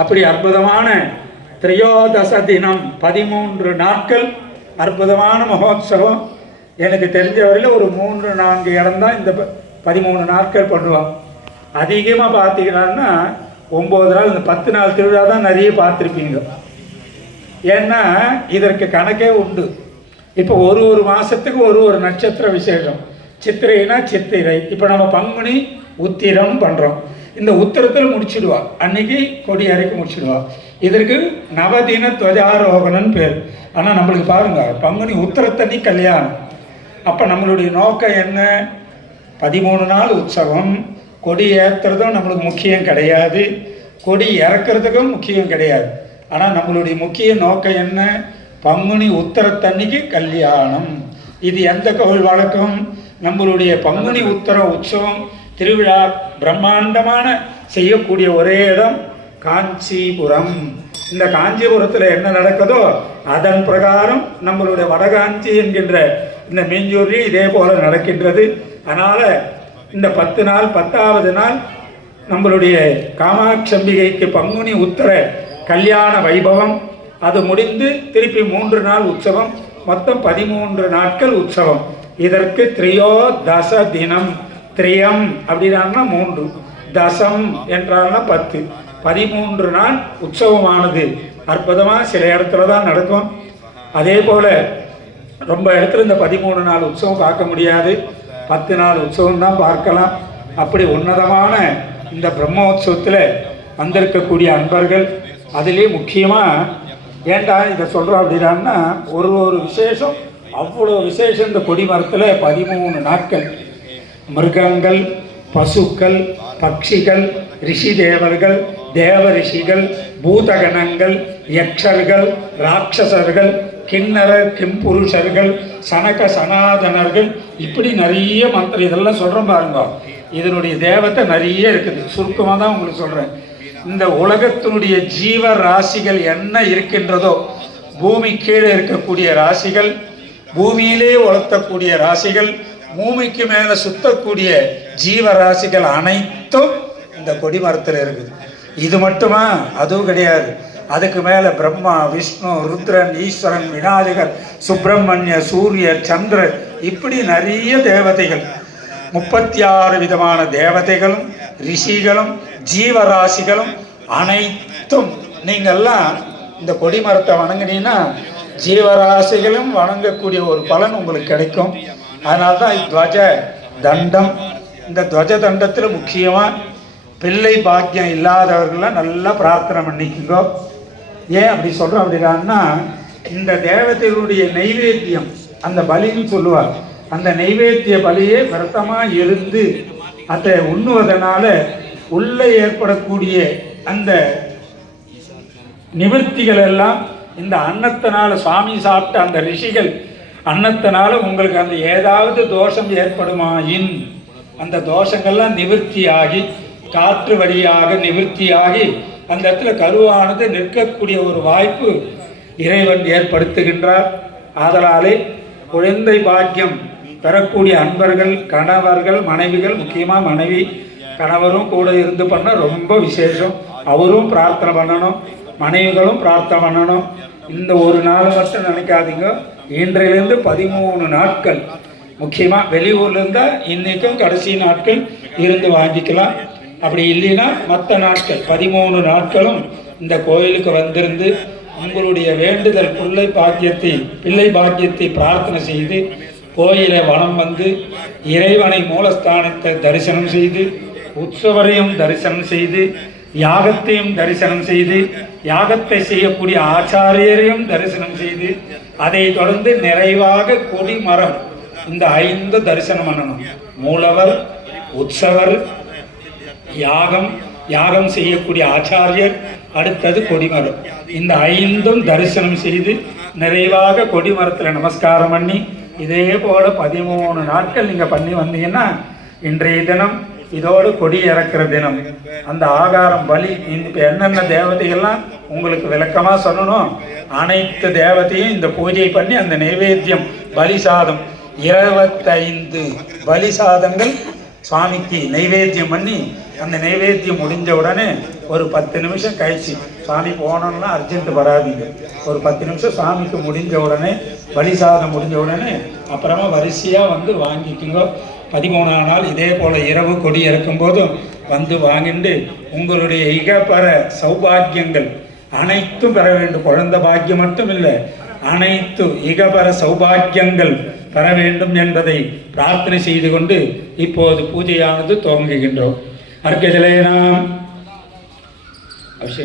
அப்படி அற்புதமான திரையோதச தினம் 13 நாட்கள் அற்புதமான மகோத்சவம். எனக்கு தெரிஞ்சவரையில் ஒரு 3-4 இடம்தான் இந்த 13 நாட்கள் பண்ணுவாங்க. அதிகமாக பார்த்தீங்கன்னா 9 நாள், இந்த 10 நாள் திருவிழா தான் நிறைய பார்த்துருப்பீங்க. ஏன்னா இதற்கு கணக்கே உண்டு. இப்போ ஒரு மாதத்துக்கு ஒரு நட்சத்திர விசேஷம். சித்திரைனா சித்திரை, இப்போ நம்ம பங்குனி உத்திரம் பண்ணுறோம். இந்த உத்திரத்தில் முடிச்சிடுவா, அன்னைக்கு கொடி அரைக்கு முடிச்சிடுவா. இதற்கு நவதின துவஜாரோகணன்னு பேர். ஆனால் நம்மளுக்கு பாருங்கள், பங்குனி உத்திரத்தண்ணி கல்யாணம். அப்போ நம்மளுடைய நோக்கம் என்ன? 13 நாள் உற்சவம். கொடி ஏற்றுறதும் நம்மளுக்கு முக்கியம் கிடையாது, கொடி இறக்கிறதுக்கும் முக்கியம் கிடையாது. ஆனால் நம்மளுடைய முக்கிய நோக்கம் என்ன? பங்குனி உத்திரத்தன்னைக்கு கல்யாணம். இது எந்த கோவில் வழக்கம்? நம்மளுடைய பங்குனி உத்திர உற்சவம் திருவிழா பிரம்மாண்டமான செய்யக்கூடிய ஒரே இடம் காஞ்சிபுரம். இந்த காஞ்சிபுரத்தில் என்ன நடக்குதோ அதன் பிரகாரம் நம்மளுடைய வடகாஞ்சி என்கின்ற இந்த மீஞ்சூரில் இதே போல் நடக்கின்றது. அதனால் இந்த 10 நாள் 10வது நாள் நம்மளுடைய காமாட்சம்பிகைக்கு பங்குனி உத்திர கல்யாண வைபவம். அது முடிந்து திருப்பி 3 நாள் உற்சவம், மொத்தம் 13 நாட்கள் உற்சவம். இதற்கு திரையோதச தினம். திரியம் அப்படின்னா 3, தசம் என்றால்னா 10. 13 நாள் உற்சவமானது அற்புதமாக சில இடத்துல தான் நடக்கும். அதே போல் ரொம்ப இடத்துல இந்த 13 நாள் உற்சவம் பார்க்க முடியாது, 10 நாள் உற்சவம் தான் பார்க்கலாம். அப்படி உன்னதமான இந்த பிரம்மோற்சவத்தில் வந்திருக்கக்கூடிய அன்பர்கள், அதிலே முக்கியமாக ஏண்டா இதை சொல்கிறோம் அப்படின்னா, ஒரு விசேஷம், அவ்வளோ விசேஷம். இந்த கொடி மரத்தில் 13 நாட்கள் மிருகங்கள், பசுக்கள், பட்சிகள், ரிஷி தேவர்கள், தேவ ரிஷிகள், பூதகணங்கள், யக்ஷர்கள், ராட்சசர்கள், கிண்ணறர், கிம்புருஷர்கள், சனக சனாதனர்கள், இப்படி நிறைய மந்திரம் இதெல்லாம் சொல்கிறோம் பாருங்க. இதனுடைய தேவத்தை நிறைய இருக்குது. சுருக்கமாக தான் உங்களுக்கு சொல்கிறேன். இந்த உலகத்தினுடைய ஜீவ ராசிகள் என்ன இருக்கின்றதோ, பூமி கீழே இருக்கக்கூடிய ராசிகள், பூமியிலே வளர்த்தக்கூடிய ராசிகள், பூமிக்கு மேலே சுத்தக்கூடிய ஜீவராசிகள் அனைத்தும் இந்த கொடி மரத்தில் இருக்குது. இது மட்டுமா? அதுவும் கிடையாது. அதுக்கு மேலே பிரம்மா, விஷ்ணு, ருத்ரன், ஈஸ்வரன், விநாயகர், சுப்பிரமணிய, சூரியர், சந்திரன், இப்படி நிறைய தேவதைகள், 36 விதமான தேவதைகளும் ரிஷிகளும் ஜீவராசிகளும் அனைத்தும் நீங்கள்லாம் இந்த கொடி மரத்தை வணங்கினீங்கன்னா ஜீவராசிகளும் வணங்கக்கூடிய ஒரு பலன் உங்களுக்கு கிடைக்கும். அதனால்தான் துவஜ தண்டம். இந்த துவஜ தண்டத்தில் முக்கியமாக பிள்ளை பாக்கியம் இல்லாதவர்கள்லாம் நல்லா பிரார்த்தனை பண்ணிக்கோ. ஏன் அப்படி சொல்கிறோம் அப்படின்னா, இந்த தேவதைகளுடைய நைவேத்தியம், அந்த பலின்னு சொல்லுவார், அந்த நைவேத்திய பலியே விரதமாக இருந்து அதை உண்ணுவதனால உள்ளே ஏற்படக்கூடிய அந்த நிவர்த்திகள் எல்லாம் இந்த அன்னத்தினால, சுவாமி சாப்பிட்ட அந்த ரிஷிகள் அன்னத்தினால உங்களுக்கு அந்த ஏதாவது தோஷம் ஏற்படுமாயின் அந்த தோஷங்கள்லாம் நிவர்த்தியாகி, காற்று வழியாக நிவர்த்தியாகி அந்த இடத்துல கருவானது நிற்கக்கூடிய ஒரு வாய்ப்பு இறைவன் ஏற்படுத்துகின்றார். ஆதலாலே குழந்தை பாக்கியம் பெறக்கூடிய அன்பர்கள், கணவர்கள், மனைவிகள், முக்கியமாக மனைவி, கணவரும் கூட இருந்து பண்ண ரொம்ப விசேஷம். அவரும் பிரார்த்தனை பண்ணணும், மனைவிகளும் பிரார்த்தனை பண்ணணும். இந்த ஒரு நாள் மட்டும் நினைக்காதீங்க, இன்றையிலேருந்து 13 நாட்கள். முக்கியமாக வெளியூரில் இருந்தால் இன்றைக்கும் கடைசி நாட்கள் இருந்து வாங்கிக்கலாம். அப்படி இல்லைன்னா மற்ற நாட்கள் 13 நாட்களும் இந்த கோயிலுக்கு வந்திருந்து உங்களுடைய வேண்டுதல் பிள்ளை பாக்கியத்தை பிரார்த்தனை செய்து கோயிலை வனம் வந்து இறைவனை மூலஸ்தானத்தை தரிசனம் செய்து, உற்சவரையும் தரிசனம் செய்து, யாகத்தையும் தரிசனம் செய்து, யாகத்தை செய்யக்கூடிய ஆச்சாரியரையும் தரிசனம் செய்து, அதை தொடர்ந்து நிறைவாக கொடிமரம் இந்த 5 தரிசனம் பண்ணணும். மூலவர், உற்சவர், யாகம் செய்யக்கூடிய ஆச்சாரியர், அடுத்தது கொடிமரம். இந்த 5ம் தரிசனம் செய்து நிறைவாக கொடிமரத்தில் நமஸ்காரம் பண்ணி, இதே போல் 13 நாட்கள் நீங்கள் பண்ணி வந்தீங்கன்னா இன்றைய தினம் இதோடு கொடி இறக்கிற தினம். அந்த ஆகாரம் பலி, இப்போ என்னென்ன தேவதைகள்லாம் உங்களுக்கு விளக்கமாக சொல்லணும், அனைத்து தேவதையும் இந்த பூஜை பண்ணி அந்த நைவேத்தியம் பலி சாதம் 25 பலி சாதங்கள் சுவாமிக்கு நைவேத்தியம் பண்ணி, அந்த நைவேத்தியம் முடிஞ்ச உடனே ஒரு 10 நிமிஷம் கழிச்சு சாமி போனோம்னா அர்ஜென்ட் வராதீங்க. ஒரு 10 நிமிஷம் சாமிக்கு முடிஞ்ச உடனே, வழி சாதம் முடிஞ்ச உடனே அப்புறமா வரிசையாக வந்து வாங்கிக்குங்க. 13ஆம் நாள் இதே போல் இரவு கொடி இறக்கும் போதும் வந்து வாங்கிட்டு உங்களுடைய இகப்பர சௌபாகியங்கள் அனைத்தும் பெற வேண்டும். குழந்தை பாக்கியம் மட்டும் இல்லை, அனைத்து இகபர சௌபாகியங்கள் பெற வேண்டும் என்பதை பிரார்த்தனை செய்து கொண்டு இப்போது பூஜையானது துவங்குகின்றோம். அர்க்கஜலேனாம் அவசியம்.